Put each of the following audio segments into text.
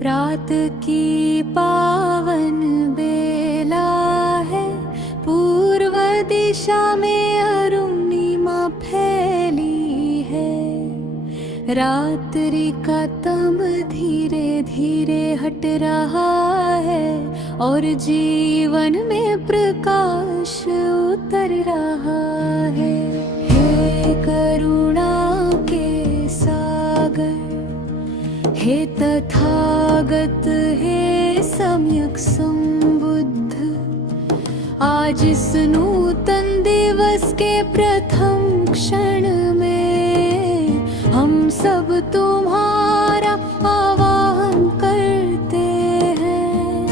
रात की पावन बेला है, पूर्व दिशा में अरुणिमा फैली है। रात्रि का तम धीरे धीरे हट रहा है और जीवन में प्रकाश उतर रहा है। हे करुणा के सागर, हे तथागत, हे सम्यक संबुद्ध, आज इस नूतन दिवस के प्रथम क्षण में हम सब तुम्हारा आवाहन करते हैं।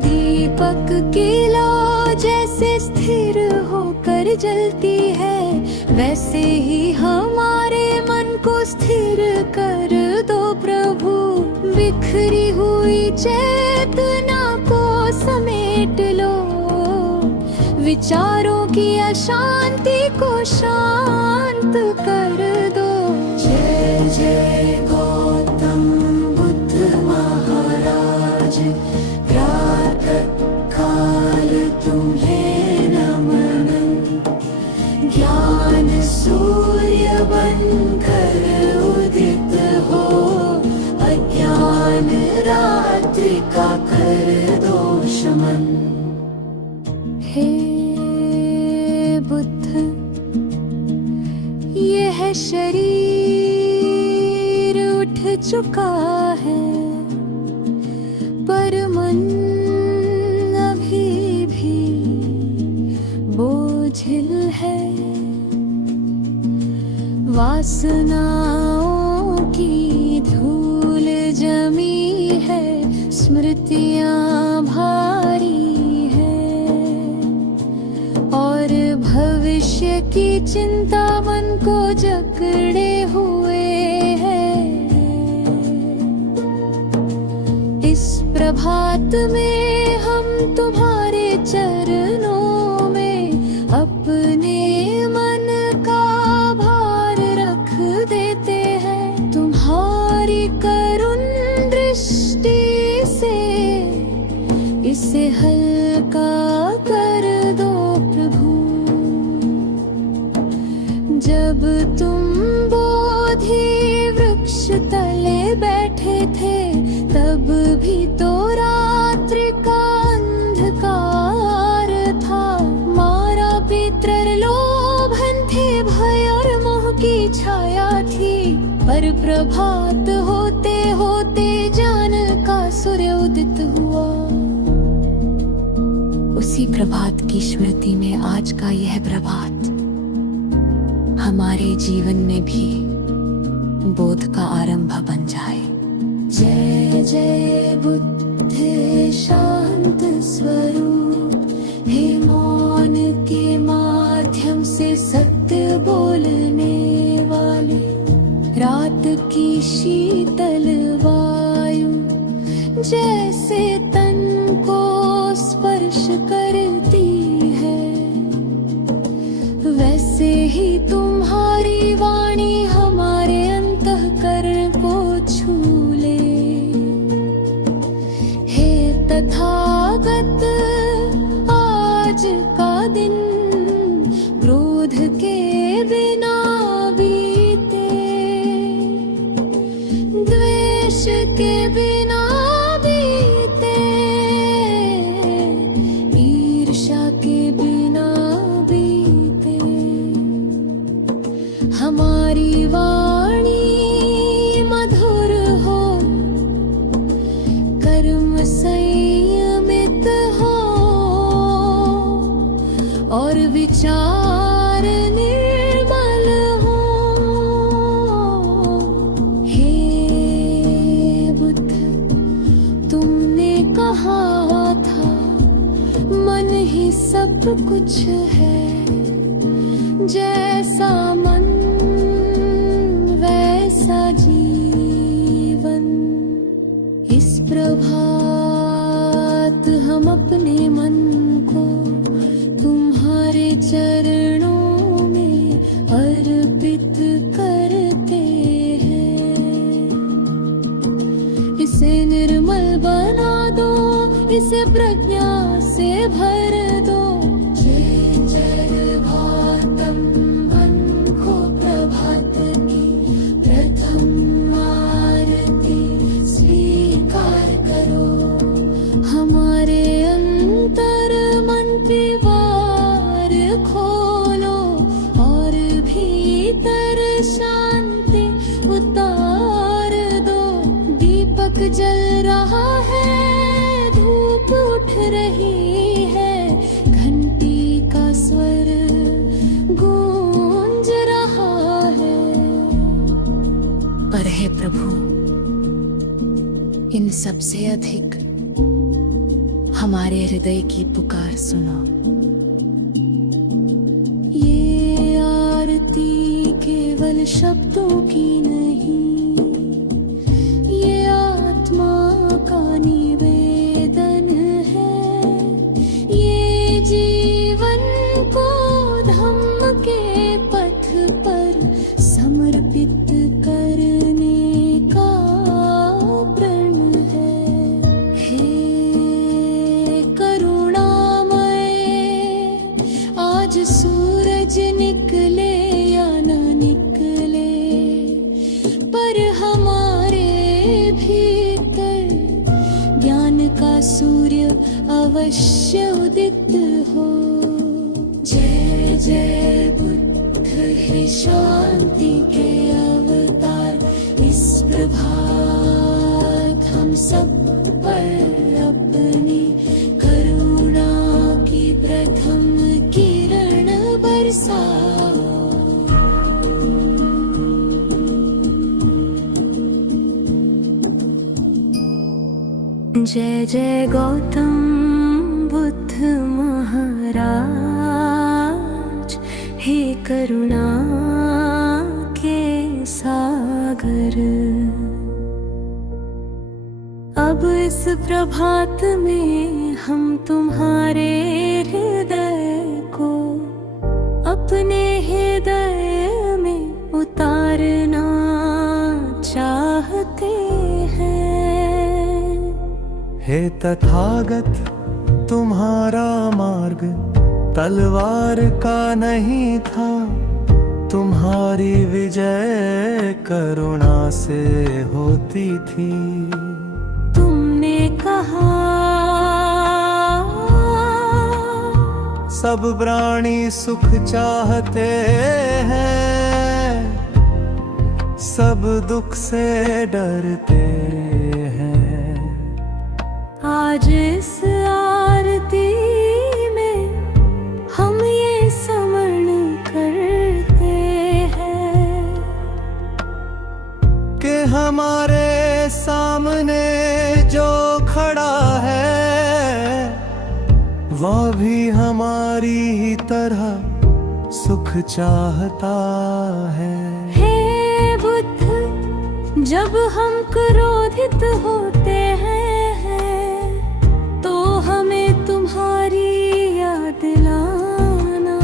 दीपक की लौ जैसे स्थिर होकर जलती है, वैसे ही हमारे मन को स्थिर कर दो प्रभु। बिखरी हुई चेतना को समेट लो, विचारों की अशांति को शांत कर दो। जय जय गौतम बुद्ध महाराज, प्रातः काल तुम्हें नमन। ज्ञान सूर्य बनकर उदित हो, अज्ञान रात्रि का कर दो शमन। हे बुद्ध, यह शरीर उठ चुका है, पर मन अभी भी बोझिल है। वासनाओं की धूल जमी है, स्मृतियां भारी है और भविष्य की चिंता मन को जकड़े हुए है। इस प्रभात में हम तुम्हारे चरणों में अपने मन का भार रख देते हैं। तुम्हारी करुण दृष्टि से इसे हल्का कर दो प्रभु। जब तुम बोधि वृक्ष तले बैठे थे, तब भी तो रात्रि का अंधकार था। मारा पितर लोभन थे, भय और मोह की छाया थी, पर प्रभात होते होते ज्ञान का सूर्य उदित हुआ। उसी प्रभात की स्मृति में आज का यह प्रभात हमारे जीवन में भी बोध का आरंभ बन जाए। जय जय बुद्ध शांत स्वरूप, हे मौन के माध्यम से सत्य बोलने वाले। रात की शीतल वायु जैसे तन को स्पर्श करती है, वैसे ही तुम्हारी वाणी हमारे अंतःकरण को छू ले। हे तथागत, आज का दिन क्रोध के बिना बीते, द्वेष के बिना बीते, ईर्ष्या के बिना बीते। हमारी वाणी मधुर हो, कर्म संयमित हो और विचार निर्मल हो। हे बुद्ध, तुमने कहा था मन ही सब कुछ है। जैसा मन वैसा जीवन। इस प्रभात हम अपने मन को तुम्हारे चरण इसे प्रज्ञा से भर दो। जय जय भातम मन को प्रभात की प्रथम आरती स्वीकार करो। हमारे अंतर मन के द्वार खोलो और भीतर शांति उतार दो। दीपक जल रहा है, धूप उठ रही है, घंटी का स्वर गूंज रहा है। पर हे प्रभु, इन सब से अधिक हमारे हृदय की पुकार सुनो। ये आरती केवल शब्दों की नहीं, ये आत्मा का निवेदन है। ये जीवन को धम्म के पथ पर समर्पित करने का प्रण है। हे करुणामय, आज सूरज निकले या न निकले, पर हमारे भीतर ज्ञान का सूर्य अवश्य उदित हो। जय जय बुद्ध हे शांति के अवतार, इस प्रभात हम सब पर अपनी करुणा की प्रथम किरण बरसाओ। जय जय गौतम बुद्ध महाराज, हे करुणा के सागर। अब इस प्रभात में हम तुम्हारे हृदय को अपने हृदय में उतारना चाहते हैं। हे तथागत, तुम्हारा मार्ग तलवार का नहीं था, तुम्हारी विजय करुणा से होती थी। तुमने कहा सब प्राणी सुख चाहते हैं, सब दुख से डरते हैं। आज इस आरती में हम ये स्मरण करते हैं कि हमारे सामने जो खड़ा है, वह भी हमारी ही तरह सुख चाहता है। हे बुद्ध, जब हम क्रोधित होते हैं तो हमें तुम्हारी याद दिलाना।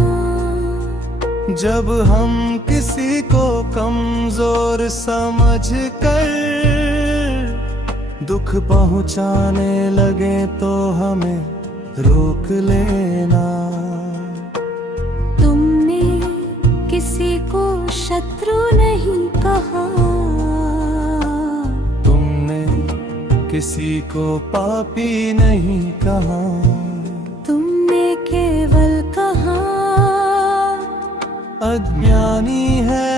जब हम किसी को कमजोर समझकर दुख पहुंचाने लगे तो हमें रोक लेना। तुमने किसी को शत्रु नहीं कहा, तुमने किसी को पापी नहीं कहा। तुमने केवल कहा अज्ञानी है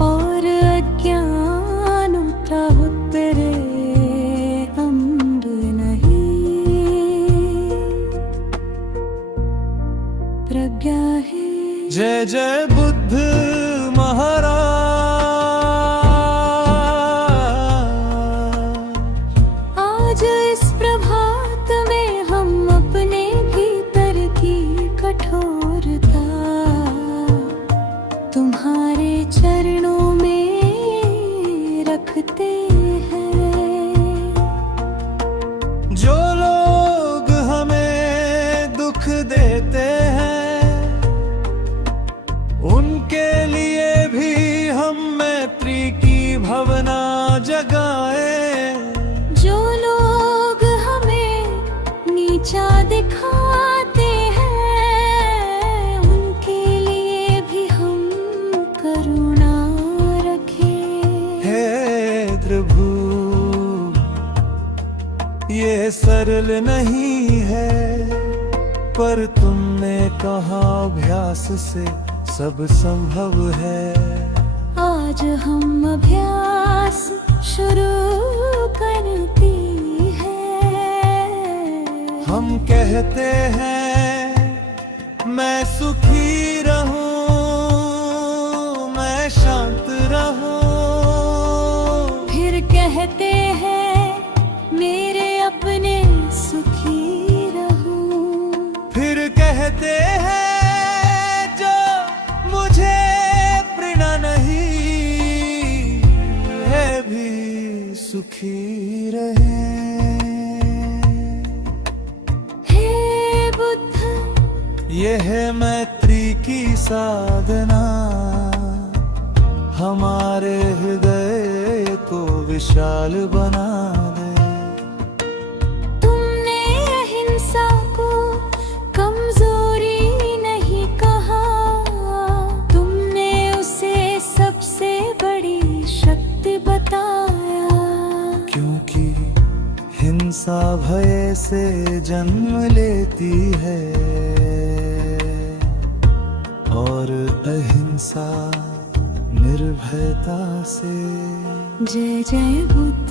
और अज्ञान का उत्तरे अम्ब नहीं। प्रज्ञा है। जय जय बुद्ध महाराज, आज इस प्रभात में हम अपने भीतर की कठोरता तुम्हारे चरणों में रखते हैं। जो लोग हमें दुख देते हैं, उनके लिए भी हम मैत्री की भावना जगाए। जो मुश्किल नहीं है, पर तुमने कहा अभ्यास से सब संभव है। आज हम अभ्यास शुरू करती है। हम कहते हैं मैं सुखी रहूं, मैं शांत रहूं। फिर कहते हैं मेरे अपने सुखी रहूं। फिर कहते हैं जो मुझे प्रेरणा नहीं है भी सुखी रहे। हे बुद्ध, ये है मैत्री की साधना, हमारे हृदय को विशाल बना दे। तुमने अहिंसा को कमजोरी नहीं कहा, तुमने उसे सबसे बड़ी शक्ति बताया। क्योंकि हिंसा भय से जन्म लेती है और अहिंसा निर्भयता से। जय जय बुद्ध,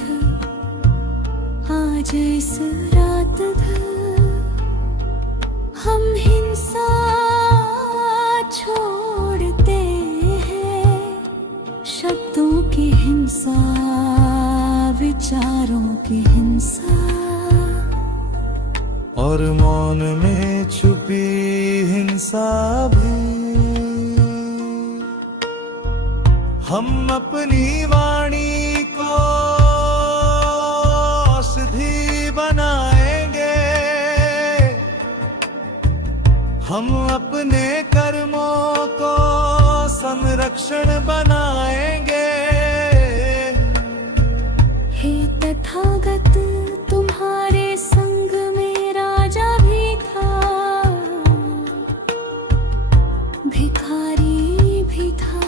आज इस रात भर हम हिंसा छोड़ते हैं। शब्दों की हिंसा, विचारों की हिंसा, और मौन में छुपी हिंसा भी। हम अपनी वाणी को औषधि बनाएंगे, हम अपने कर्मों को संरक्षण बनाएंगे। हे तथागत, तुम्हारे संग में राजा भी था, भिखारी भी था,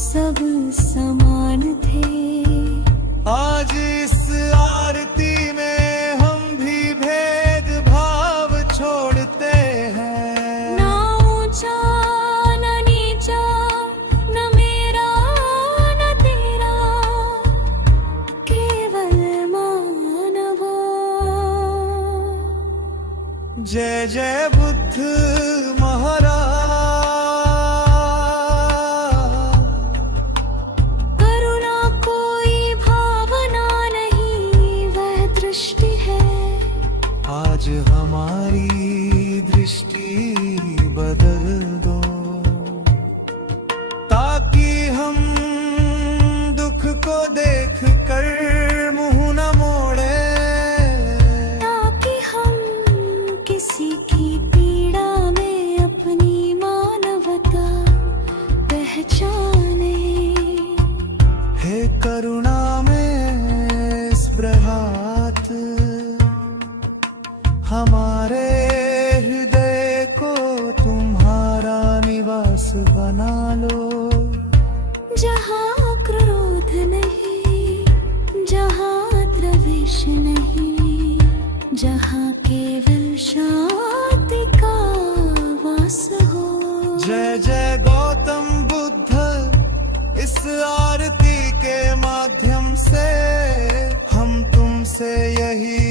सब समान थे। आज इस आरती में हम भी भेदभाव छोड़ते हैं। ना ऊंचा ना नीचा, न मेरा न तेरा, केवल मानव। जय जय बुद्ध महाराज। करुणा कोई भावना नहीं, वह दृष्टि है। आज हमारी दृष्टि बदल दो, ताकि हम दुख को देख कर मुंह न मोड़े, ताकि हम किसी की पीड़ा में अपनी मानवता पहचाने। हे करुणा में स्पृहात, हमारे हृदय को तुम्हारा निवास बना लो। जहाँ क्रोध नहीं, जहाँ द्वेष नहीं, जहाँ केवल शांति का वास हो। जय जय गौतम बुद्ध, इस आरती के माध्यम से हम तुमसे यही